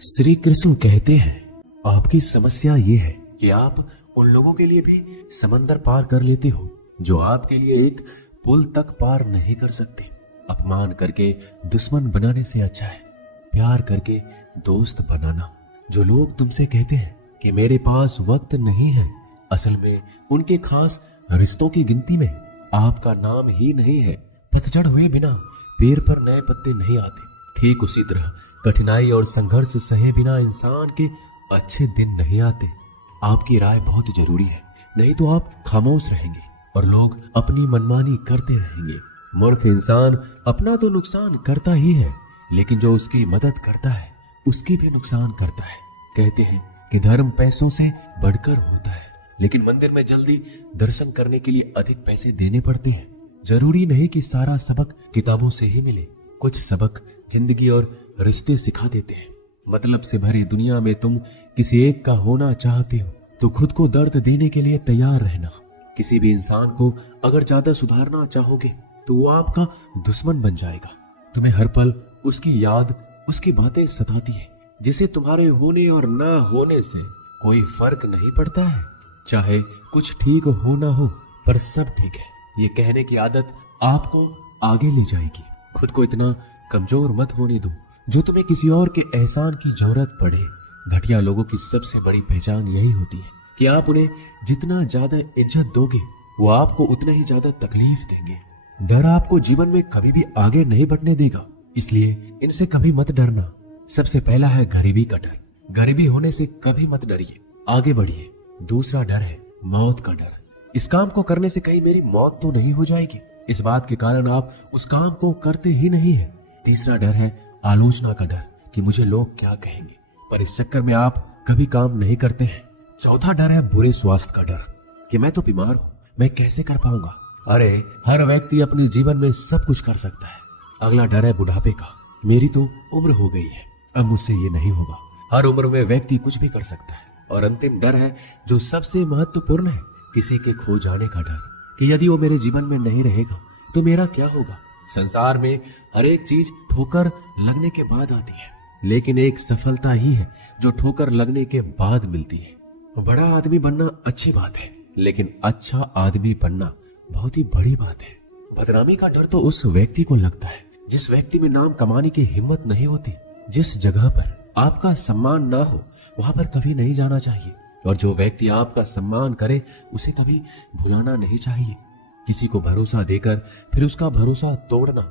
श्री कृष्ण कहते हैं, आपकी समस्या ये है कि आप उन लोगों के लिए भी समंदर पार कर लेते हो जो आपके लिए एक पुल तक पार नहीं कर सकते। अपमान करके दुश्मन बनाने से अच्छा है प्यार करके दोस्त बनाना। जो लोग तुमसे कहते हैं कि मेरे पास वक्त नहीं है, असल में उनके खास रिश्तों की गिनती में आपका नाम ही नहीं है। पतझड़ हुए बिना पेड़ पर नए पत्ते नहीं आते। ठीक उसी तरह कठिनाई और संघर्ष सहे बिना इंसान के अच्छे दिन नहीं आते। आपकी राय बहुत जरूरी है, नहीं तो आप खामोश रहेंगे और लोग अपनी मनमानी करते रहेंगे। मूर्ख इंसान अपना तो नुकसान करता ही है, लेकिन जो उसकी मदद करता है उसकी भी नुकसान करता है। कहते हैं कि धर्म पैसों से बढ़कर होता है, लेकिन मंदिर में जल्दी दर्शन करने के लिए अधिक पैसे देने पड़ते हैं। जरूरी नहीं कि सारा सबक किताबों से ही मिले, कुछ सबक जिंदगी और रिश्ते सिखा देते हैं। मतलब से भरी दुनिया में तुम किसी एक का होना चाहते हो तो खुद को दर्द देने के लिए तैयार रहना। किसी भी इंसान को अगर ज्यादा सुधारना चाहोगे तो वो आपका दुश्मन बन जाएगा। तुम्हें हर पल उसकी याद, उसकी बातें सताती है, जिसे तुम्हारे होने और ना होने से कोई फर्क नहीं पड़ता है। चाहे कुछ ठीक हो ना हो, पर सब ठीक है ये कहने की आदत आपको आगे ले जाएगी। खुद को इतना कमजोर मत होने दो जो तुम्हें किसी और के एहसान की जरूरत पड़े। घटिया लोगों की सबसे बड़ी पहचान यही होती है कि आप उन्हें जितना ज्यादा इज्जत दोगे वो आपको उतना ही ज्यादा तकलीफ देंगे। डर आपको जीवन में कभी भी आगे नहीं बढ़ने देगा, इसलिए इनसे कभी मत डरना। सबसे पहला है गरीबी का डर। गरीबी होने से कभी मत डरिए, आगे बढ़िए। दूसरा डर है मौत का डर। इस काम को करने से कहीं मेरी मौत तो नहीं हो जाएगी, इस बात के कारण आप उस काम को करते ही नहीं है। तीसरा डर है आलोचना का डर कि मुझे लोग क्या कहेंगे, पर इस चक्कर में आप कभी काम नहीं करते हैं। चौथा डर है बुरे स्वास्थ्य का डर कि मैं तो बीमार हूँ, मैं कैसे कर पाऊंगा। अरे हर व्यक्ति अपने जीवन में सब कुछ कर सकता है। अगला डर है बुढ़ापे का। मेरी तो उम्र हो गई है, अब मुझसे ये नहीं होगा। हर उम्र में व्यक्ति कुछ भी कर सकता है। और अंतिम डर है जो सबसे महत्वपूर्ण है, किसी के खो जाने का डर कि यदि वो मेरे जीवन में नहीं रहेगा तो मेरा क्या होगा। संसार में हर एक चीज ठोकर लगने के बाद आती है, लेकिन एक सफलता ही है जो ठोकर लगने के बाद मिलती है। बड़ा आदमी बनना अच्छी बात है, लेकिन अच्छा आदमी बनना बहुत ही बड़ी बात है। बदनामी का डर तो उस व्यक्ति को लगता है जिस व्यक्ति में नाम कमाने की हिम्मत नहीं होती। जिस जगह पर आपका सम्मान ना हो वहां पर कभी नहीं जाना चाहिए, और जो व्यक्ति आपका सम्मान करे उसे कभी भुलाना नहीं चाहिए। किसी को भरोसा देकर फिर उसका भरोसा तोड़ना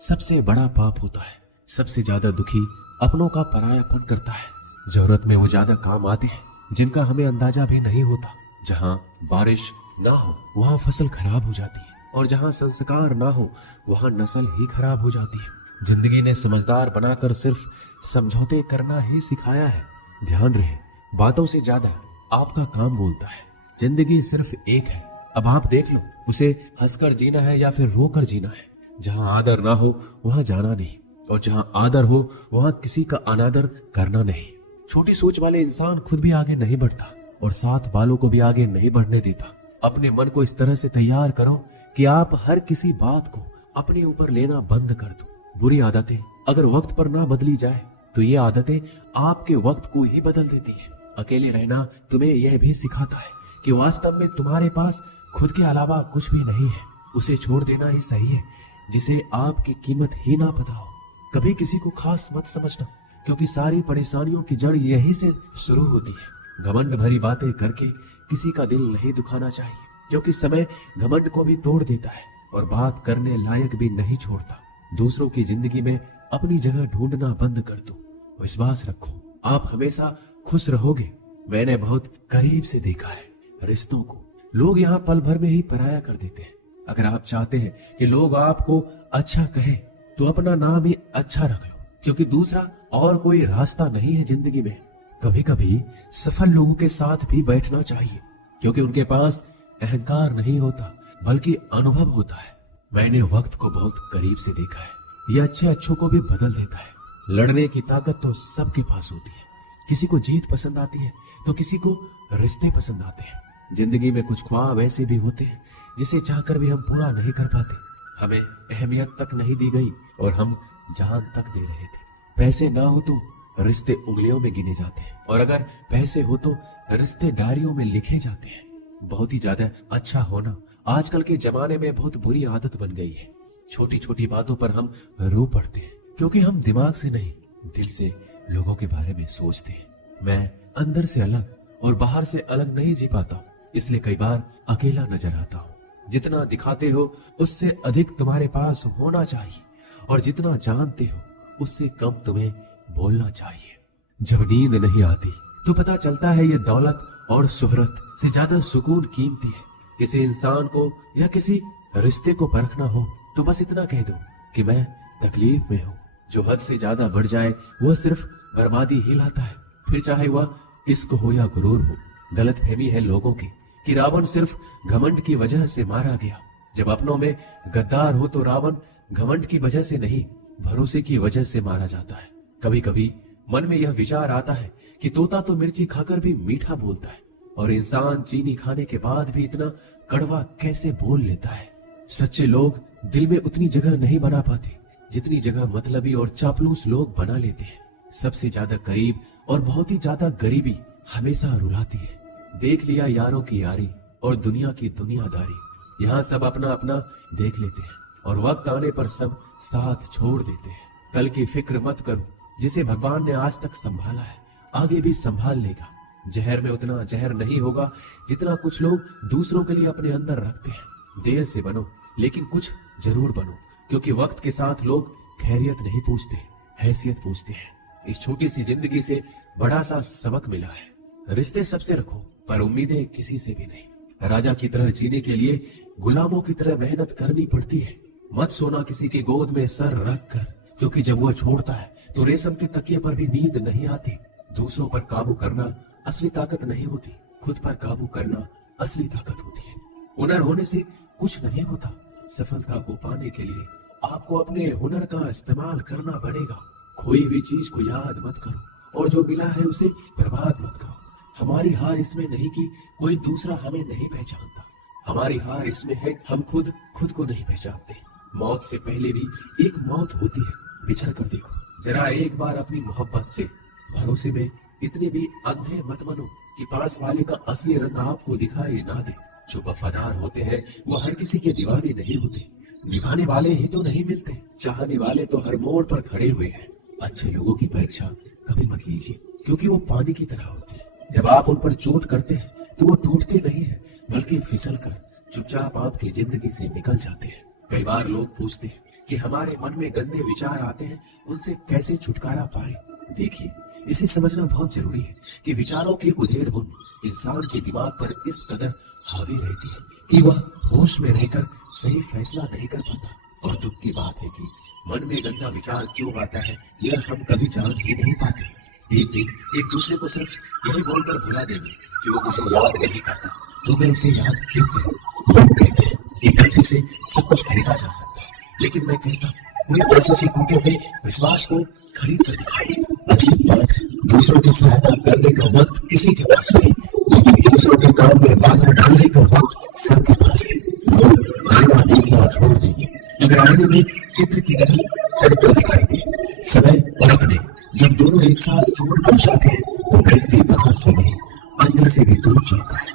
सबसे बड़ा पाप होता है। सबसे ज्यादा दुखी अपनों का परायापन करता है। जरूरत में वो ज्यादा काम आते हैं जिनका हमें अंदाजा भी नहीं होता। जहां बारिश ना हो वहां फसल खराब हो जाती है, और जहां संस्कार ना हो वहां नस्ल ही खराब हो जाती है। जिंदगी ने समझदार बनाकर सिर्फ समझौते करना ही सिखाया है। ध्यान रहे, बातों से ज्यादा आपका काम बोलता है। जिंदगी सिर्फ एक है, अब आप देख लो उसे हंसकर जीना है या फिर रोकर जीना है। जहां आदर ना हो वहां जाना नहीं, और जहां आदर हो वहां किसी का अनादर करना नहीं। छोटी सोच वाले इंसान खुद भी आगे नहीं बढ़ता और साथ वालों को भी आगे नहीं बढ़ने देता। अपने मन को इस तरह से तैयार करो कि आप हर किसी बात को अपने ऊपर लेना बंद कर दो। बुरी आदतें अगर वक्त पर ना बदली जाए तो ये आदतें आपके वक्त को ही बदल देती है। अकेले रहना तुम्हें यह भी सिखाता है कि वास्तव में तुम्हारे पास खुद के अलावा कुछ भी नहीं है। उसे छोड़ देना ही सही है जिसे आपकी कीमत ही ना पता हो। कभी किसी को खास मत समझना, क्योंकि सारी परेशानियों की जड़ यहीं से शुरू होती है। घमंड भरी बातें करके किसी का दिल नहीं दुखाना चाहिए, क्योंकि समय घमंड को भी तोड़ देता है और बात करने लायक भी नहीं छोड़ता। दूसरों की जिंदगी में अपनी जगह ढूंढना बंद कर दो। विश्वास रखो, आप हमेशा खुश रहोगे। मैंने बहुत करीब से देखा है रिश्तों को। लोग यहाँ पल भर में ही पराया कर देते हैं। अगर आप चाहते हैं कि लोग आपको अच्छा कहें तो अपना नाम ही अच्छा रख लो, क्योंकि दूसरा और कोई रास्ता नहीं है जिंदगी में। कभी कभी सफल लोगों के साथ भी बैठना चाहिए, क्योंकि उनके पास अहंकार नहीं होता बल्कि अनुभव होता है। मैंने वक्त को बहुत करीब से देखा है, यह अच्छे अच्छों को भी बदल देता है। लड़ने की ताकत तो सबके पास होती है। किसी को जीत पसंद आती है तो किसी को रिश्ते पसंद आते हैं। जिंदगी में कुछ ख्वाब ऐसे भी होते हैं जिसे चाहकर भी हम पूरा नहीं कर पाते। हमें अहमियत तक नहीं दी गई और हम जान तक दे रहे थे। पैसे ना हो तो रिश्ते उंगलियों में गिने जाते हैं, और अगर पैसे हो तो रिश्ते डायरियों में लिखे जाते हैं। बहुत ही ज्यादा अच्छा होना आजकल के जमाने में बहुत बुरी आदत बन गई है। छोटी छोटी बातों पर हम रो पड़ते हैं, क्योंकि हम दिमाग से नहीं दिल से लोगों के बारे में सोचते हैं। मैं अंदर से अलग और बाहर से अलग नहीं जी पाता, इसलिए कई बार अकेला नजर आता हूँ। जितना दिखाते हो उससे अधिक तुम्हारे पास होना चाहिए, और जितना जानते हो उससे कम तुम्हें बोलना चाहिए। जब नींद नहीं आती तो पता चलता है ये दौलत और शोहरत से ज्यादा सुकून कीमती है। किसी इंसान को या किसी रिश्ते को परखना हो तो बस इतना कह दो कि मैं तकलीफ में हूँ। जो हद से ज्यादा बढ़ जाए वह सिर्फ बर्बादी ही लाता है, फिर चाहे वह इश्क हो या गुरूर हो। गलतफहमी है लोगों की कि रावण सिर्फ घमंड की वजह से मारा गया। जब अपनों में गद्दार हो तो रावण घमंड की वजह से नहीं, भरोसे की वजह से मारा जाता है। कभी कभी मन में यह विचार आता है कि तोता तो मिर्ची खाकर भी मीठा बोलता है, और इंसान चीनी खाने के बाद भी इतना कड़वा कैसे बोल लेता है। सच्चे लोग दिल में उतनी जगह नहीं बना पाते जितनी जगह मतलबी और चापलूस लोग बना लेते हैं। सबसे ज्यादा करीब और बहुत ही ज्यादा गरीबी हमेशा रुलाती है। देख लिया यारों की यारी और दुनिया की दुनियादारी, यहाँ सब अपना अपना देख लेते हैं और वक्त आने पर सब साथ छोड़ देते हैं। कल की फिक्र मत करो, जिसे भगवान ने आज तक संभाला है आगे भी संभाल लेगा। जहर में उतना जहर नहीं होगा जितना कुछ लोग दूसरों के लिए अपने अंदर रखते हैं। देर से बनो लेकिन कुछ जरूर बनो, क्योंकि वक्त के साथ लोग खैरियत नहीं पूछते, हैसियत पूछते हैं। इस छोटी सी जिंदगी से बड़ा सा सबक मिला है। रिश्ते सबसे रखो पर उम्मीदें किसी से भी नहीं। राजा की तरह जीने के लिए गुलामों की तरह मेहनत करनी पड़ती है। मत सोना किसी की गोद में सर रख कर, क्योंकि जब वो छोड़ता है तो रेशम के तकिए पर भी नींद नहीं आती। दूसरों पर काबू करना असली ताकत नहीं होती, खुद पर काबू करना असली ताकत होती है। हुनर होने से कुछ नहीं होता। सफलता को पाने के लिए आपको अपने हुनर का इस्तेमाल करना पड़ेगा। खोई हुई चीज को याद मत करो और जो मिला है उसे बर्बाद मत करो। हमारी हार इसमें नहीं कि कोई दूसरा हमें नहीं पहचानता, हमारी हार इसमें है हम खुद को नहीं पहचानते। मौत से पहले भी एक मौत होती है, बिछड़ कर देखो जरा एक बार अपनी मोहब्बत से। भरोसे में इतने भी अंधे मत बनो कि पास वाले का असली रंग आपको दिखाई ना दे। जो वफादार होते हैं वो हर किसी के दीवाने नहीं होते। निभाने वाले ही तो नहीं मिलते, चाहने वाले तो हर मोड़ पर खड़े हुए हैं। अच्छे लोगों की परीक्षा कभी मत लीजिए, क्योंकि वो पानी की तरह होते हैं। जब आप उन पर चोट करते हैं तो वो टूटते नहीं है, बल्कि फिसल कर चुपचाप आपकी जिंदगी से निकल जाते हैं। कई बार लोग पूछते हैं कि हमारे मन में गंदे विचार आते हैं, उनसे कैसे छुटकारा पाए। देखिए, इसे समझना बहुत जरूरी है कि विचारों की उधेड़-बुन इंसान के दिमाग पर इस कदर हावी रहती है कि वह होश में रहकर सही फैसला नहीं कर पाता। और दुख की बात है कि मन में गंदा विचार क्यों आता है यह हम कभी जान ही नहीं पाते। एक दिन एक दूसरे को सिर्फ यही बोलकर भुला देंगे कि वो मुझे याद नहीं करता, तो मैं उसे याद क्यों करूं। लोग कहते हैं कि पैसे से सब कुछ खरीदा जा सकता है, लेकिन मैं कहता हूँ कोई पैसे से टूटे हुए विश्वास को खरीद कर दिखाए। अजीब बात है, दूसरों की सहायता करने का वक्त किसी के पास नहीं, लेकिन दूसरों के काम में बाधा डालने का वक्त सबके पास है। लोग आईना देखना छोड़ देंगे अगर आईने में चित्र की जगह चरित्र दिखाई दे। समय और अपने जब दोनों एक साथ चोट पहुंचाते हैं तो व्यक्ति बाहर से नहीं अंदर से भी टूट जाता है।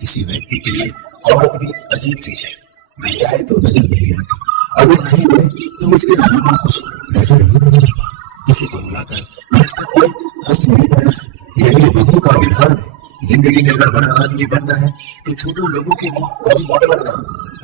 किसी व्यक्ति के लिए औरत भी अजीब चीज है, मिल जाए तो नजर नहीं आती, अगर नहीं मिले तो उसके अलावा कुछ नजर ही नहीं आता। किसी को बुलाकर आज तक कोई हंस नहीं पाया, यही विधि का विधान है। जिंदगी में अगर बड़ा आदमी बनना है तो छोटे लोगों के लिए कभी मत बनना।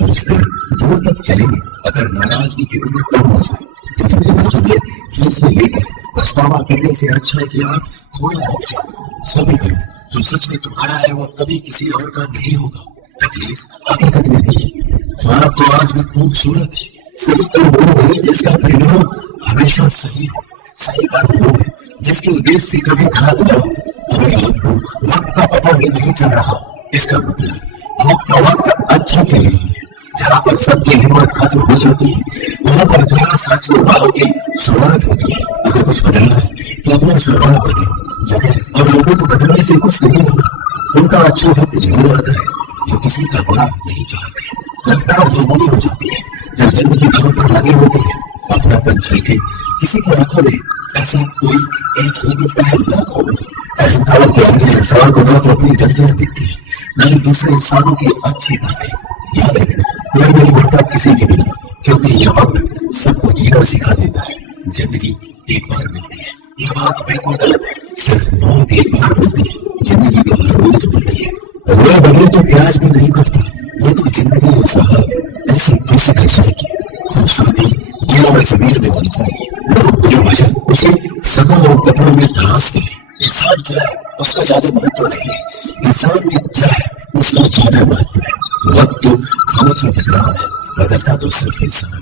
रिश्ते दूर तक चलेंगे अगर नाराजगी की उम्र कम हो जाए तो जल्दबाजी में फैसले लेकर पछतावा करने से अच्छा है कि आप थोड़ा रुक जाओ। सभी करो जो सच में तुम्हारा है वो कभी किसी और का नहीं होगा। तकलीफ हकीकत में थी, ख्वाब तो आज भी खूबसूरत है। सही तो वो नहीं जिसका परिणाम हमेशा सही हो, सही का वो है जिसके उद्देश्य से कभी घात न हो। अगर आपको वक्त का पता ही नहीं चल रहा, इसका मतलब आपका वक्त अच्छा चल रहा है। जहाँ पर सबकी हिम्मत खत्म हो जाती है वहाँ पर ध्यान साचने वालों की शुरुआत होती है। अगर कुछ बदलना है तो अपना स्वभाव बदलो। जगह और लोगों को बदलने से कुछ नहीं होगा, उनका अच्छा वक्त जरूर आता है जो किसी का बुरा नहीं चाहते। रफ्तार दोगुनी हो जाती है जब जिंदगी दम पर लगे होते हैं। अपनापन छलके किसी की आंखों में ऐसा कोई एक ही मिलता है लाखों में। अहंकार के अंदर इंसान को न तो अपनी गलतियां दिखती है, न ही दूसरे इंसानों की अच्छी बातें। याद रखना, कोई नहीं बढ़ता किसी के बिना, क्योंकि यह वक्त सबको जीना सिखा देता है। जिंदगी एक बार मिलती है, यह बात बिल्कुल गलत है। सिर्फ मौत एक बार मिलती है, जिंदगी तो हर रोज मिलती है। रोए बगैर तो प्याज भी नहीं करता, लेकिन जिंदगी और साहब ऐसी कैसे कर जाएगी। खूबसूरती दिलों में जमीर में होनी चाहिए। लोग जो वजह उसे सकल और कपड़ों में तलाशते हैं। इंसान क्या है उसका ज्यादा महत्व नहीं है, इंसान में क्या है उसका ज्यादा महत्व है। वक्त तो खामोश टकराव है, बदलता तो सिर्फ इंसान है।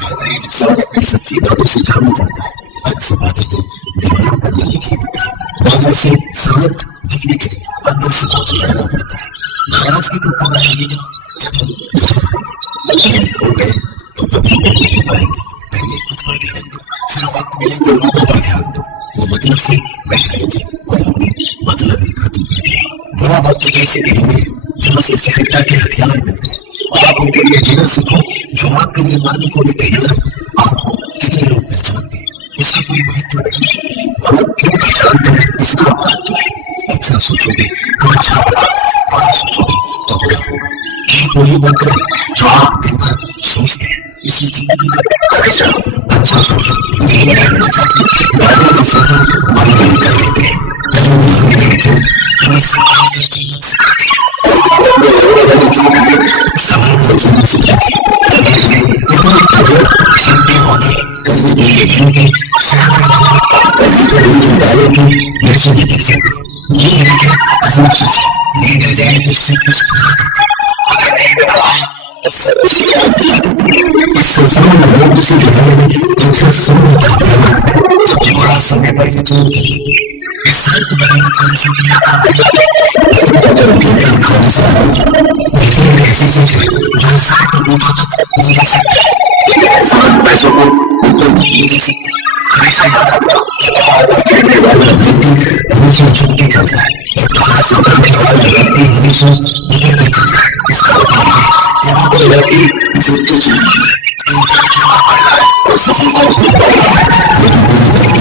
बेहतरीन इंसान अपनी सच्ची बातों से जाना जाता है, अक्सर बातें तो दीवारों पर नहीं लिखी होती है। बाहर से साथ दिखने के लिए अंदर से बहुत रहना पड़ता है। नाराजगी तो कब रहेगी जब हम हो गए तो कभी नहीं पाएंगे। पहले खुद पर ध्यान दो, सिर्फ वक्त मिले तो लोगों पर ध्यान दो। वो मतलब से बैठ रहे थे और हमने मतलब ही खत्म कर दिया। बुरा वक्त एक ऐसे दिन हुए जहाँ से सफलता के हथियार मिलते हैं। आप उनके लिए जीना सीखो जो आपके लिए मारने को भी तैयार। आपको कितने लोग पहचानते हैं इसका कोई महत्व नहीं है, मगर क्यों पहचानते हैं इसका महत्व है। अच्छा सोचोगे तो अच्छा होगा, बड़ा सोचोगे तो बुरा होगा। एक वही बनकर जो आप दिन भर सोचते हैं, इसी जिंदगी में हमेशा अच्छा सोचो। बातों को सफल बड़ी बड़ी कर लेते हैं, समय पर इंसान को ऐसी चीज है जो इंसान को ऊपर तक नहीं ले सकती, लेकिन इंसान पैसों को ऊपर नहीं ले सकती। हमेशा याद रखना कि पहाड़ पर चढ़ने वाला व्यक्ति हमेशा झुक के चलता है, और पहाड़ से उतरने वाला व्यक्ति हमेशा नीचे चलता है। इसका मतलब है कि वहाँ कोई व्यक्ति झुकते चल रहा है तो उतर के वहाँ बढ़ रहा है और सफलता को पा रहा है। लेकिन कोई व्यक्ति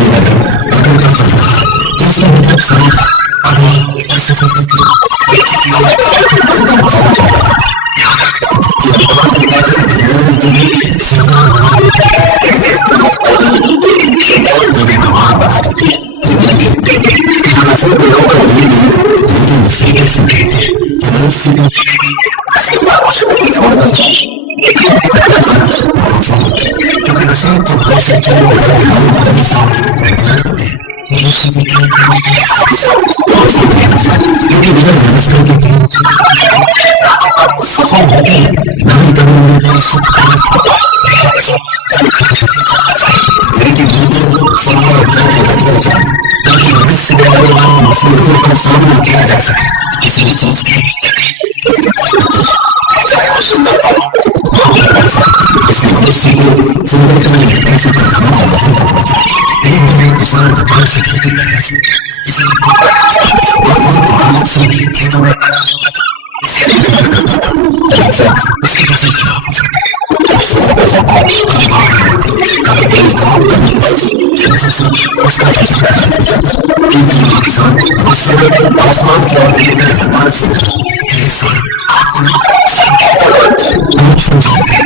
अगर कर चल रहा है तो इसका मतलब सही था और वह असफल थी। क्योंकि नसीब तो घर से चले क्योंकि बिना नमस्कार के सफल होगी नहीं तो लेकिन मुसीबतों का सामना किया जा सके इसलिए सोचते हैं इसलिए मनुष्य को सुंदर करने में पैसे पर कमाना बहुत होना चाहिए। एक दिन एक किसान घर से खेती कर रहे थे, इसलिए खेतों में इसके लिए घर करता था, उसकी फसल खराब हो सकती है। कभी भाग रहे थे, कभी बेलगाम, कभी उसका फसल खराब हो जाता। क्योंकि किसान गुस्से में आसमान की ओर देखकर भगवान से आपको ना आप सोचेंगे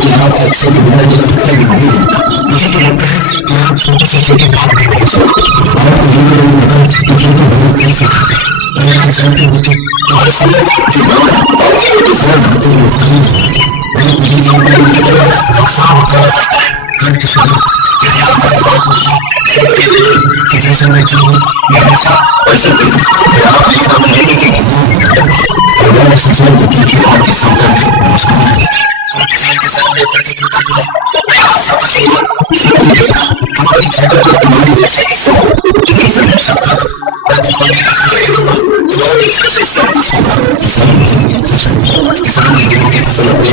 कि आप अक्सर बिना ये पता भी नहीं देता। मुझे तो लगता है कि आप छोटे से छोटे भाग दे रहे हैं, आपको ये भी नहीं पता कि खेतों में कैसे खाते हैं। अगर आप जानते होते तो हर समय जो गाँव है तो फल आते हैं नहीं होते। लेकिन ये जानकारी की तरह नुकसान होता है। कल किसानों यदि आप बर्बाद होगी कि जैसे मैं चाहूँ मैं हमेशा वैसा करूँ, आप देखना मिलेंगे कि मैंने फसल को देखी और सोचा मुस्कुराए किसान के सामने हमारी खेतों को तुम्हारी जैसे किसान ने गेहूं की फसल अपने